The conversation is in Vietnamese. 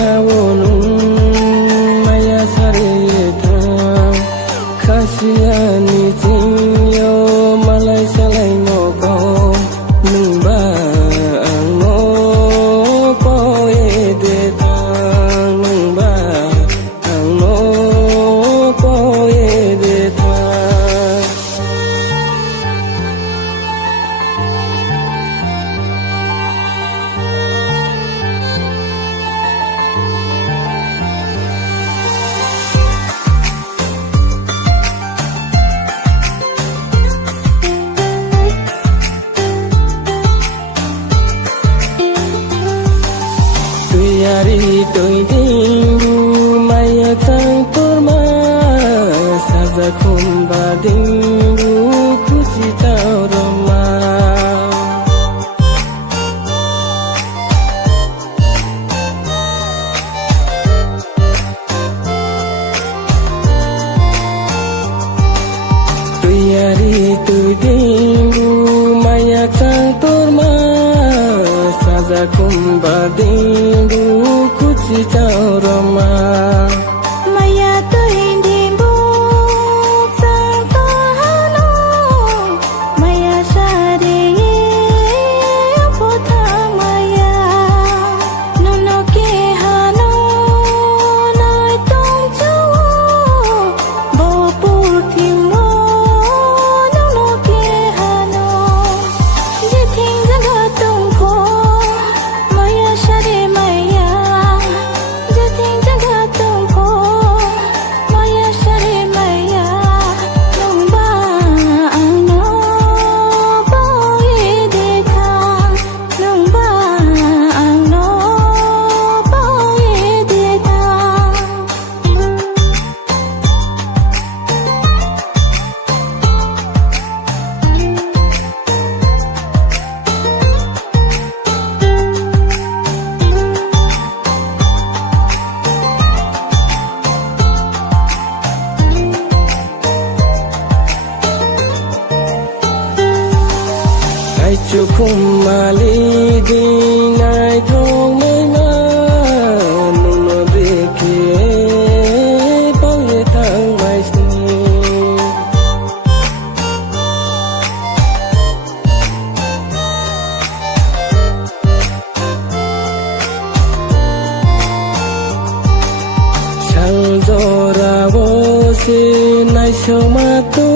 tawonu maya sare ta khasiani tinyo malai salai no ko nungba ango ko de ta nungba ango ko de ta Yari doi dingu maya tang turma saza kumba dingu kuchi tauroma Yari doi dingu maya tang turma saza kumba dingu kuchi tauroma maya to indimbu sang to hano maya shari pota maya nuno ke hano nai tong chuo bo purtimo nuno ke hano jithing jaga tung ko maya shari maya jithing jaga tung ko maya shari maya nungba ano boy dekha nungba ano boy dekha Ai chu khum mali di nai thong mai ma nung no dekhe pong ye thang mai sni chal jora bo se nai so ma tu